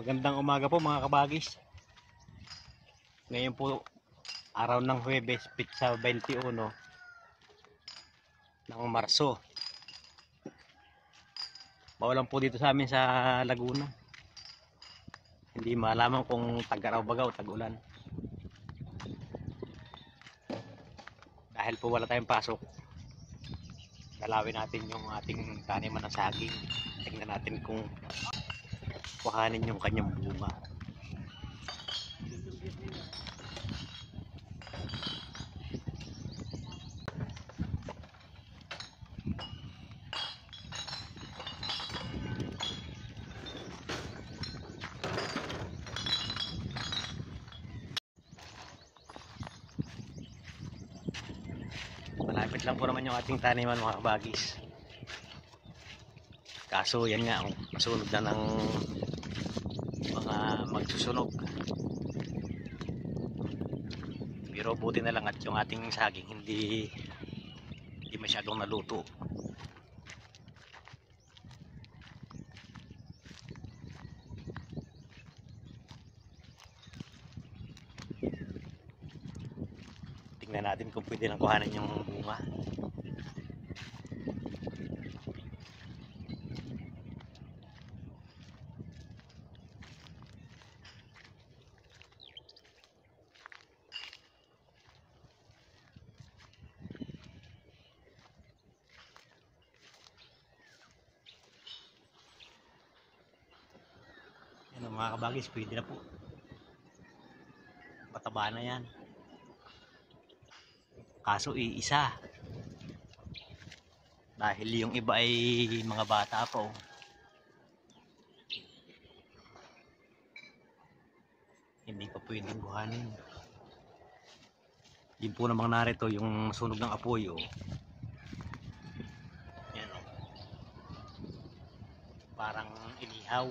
Magandang umaga po mga kabagis. Ngayon po araw ng Huwebes, pitsa 21 ng Marso. Maulan po dito sa amin sa Laguna. Hindi malaman kung tag-araw baga o tag-ulan. Dahil po wala tayong pasok, dalawin natin yung ating taniman ng saging. Tingnan natin kung kuhanin yung kanyang bunga. Malapit lang po naman yung ating taniman mga kabagis. Kaso yan nga, masunod na ng mga magsusunog. Pero buti na lang at yung ating saging hindi masyadong naluto. Tingnan natin kung pwede lang kuhanin yung bunga. Yan mga kabagis, pwede na po. Pataba na yan. Kaso iisa. Dahil yung iba ay mga bata pa oh. Hindi pa pwedeng kuhanin. Yun po namang narito yung sunog ng apoy oh. Yan oh. Parang inihaw.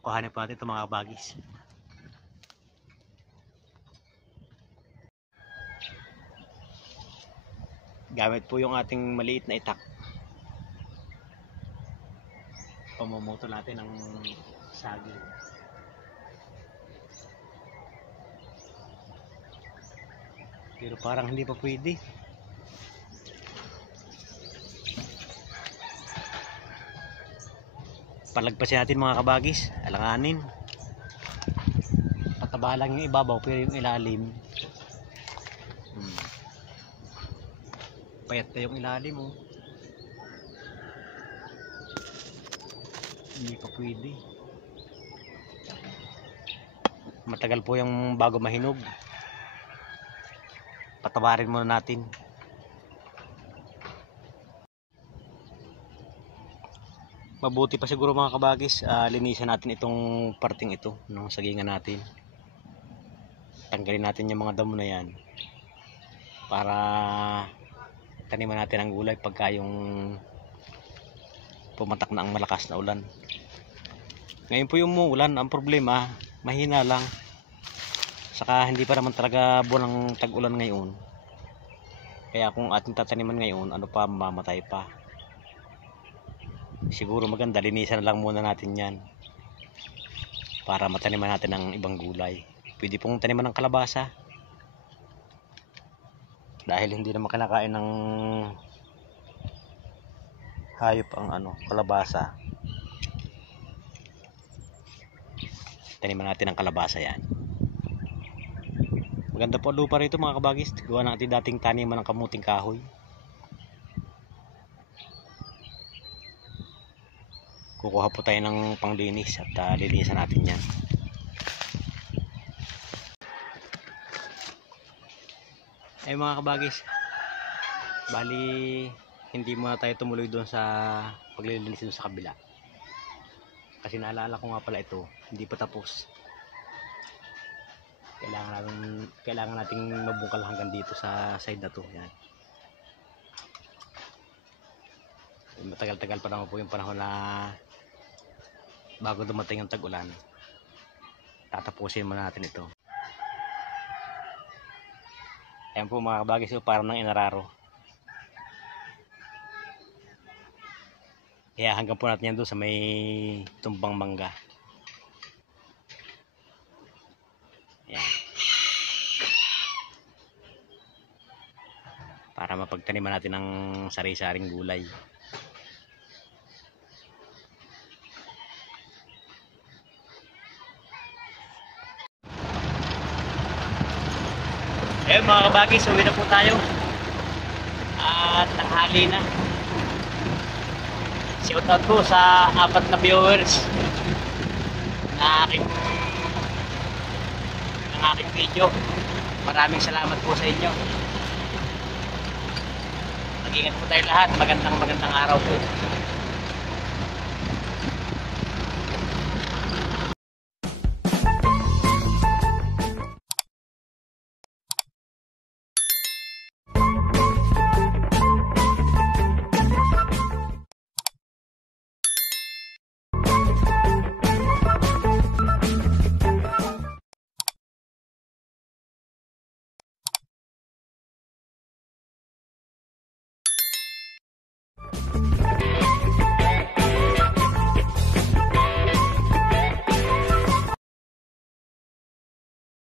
Kuhanin po natin ito mga kabagis. Gamit po yung ating maliit na itak. Pamumuto natin ng saging. Pero parang hindi pa pwede. Palagpasin natin mga kabagis, alanganin. Pataba lang yung ibabaw pero yung ilalim payat na yung ilalim oh. Hindi pa pwede. Matagal po yung bago mahinog. Patabarin muna natin. Mabuti pa siguro mga kabagis, linisan natin itong parting ito ng sagingan natin. Tanggalin natin yung mga damo na yan para taniman natin ang gulay pagka yung pumatak na ang malakas na ulan. Ngayon po yung ulan, ang problema mahina lang, saka hindi pa naman talaga buwan ng tag-ulan ngayon. Kaya kung ating tataniman ngayon, ano pa, mamatay pa. Siguro maganda linisan na lang muna natin yan para mataniman natin ang ibang gulay. Pwede pong taniman ng kalabasa dahil hindi naman kinakain ng hayop ang kalabasa. Taniman natin ang kalabasa yan. Maganda po lupa rito mga kabagis. Gawa ng ating dating taniman ng kamuting kahoy. Kukuha po tayo ng panglinis at linisan natin yan. Ay mga kabagis, bali hindi muna tayo tumuloy doon sa paglilinis doon sa kabila. Kasi naalala ko nga pala ito, hindi pa tapos. Kailangan nating mabungkal hanggang dito sa side na to. Yan. Matagal-tagal pa naman po yung panahon na bago dumating ang tag-ulan. Tatapusin muna natin ito. Ayan po mga kabagis, so parang ng inararo. Kaya hanggang po natin yan doon sa may tumbang mangga. Ayan. Para mapagtaniman natin ng sari-saring gulay. Ayun mga kabagis, uwi na po tayo. At tanghali na. Shout out po sa 4 na viewers ng aking video. Maraming salamat po sa inyo. Mag-ingat po tayo lahat. Magandang araw po.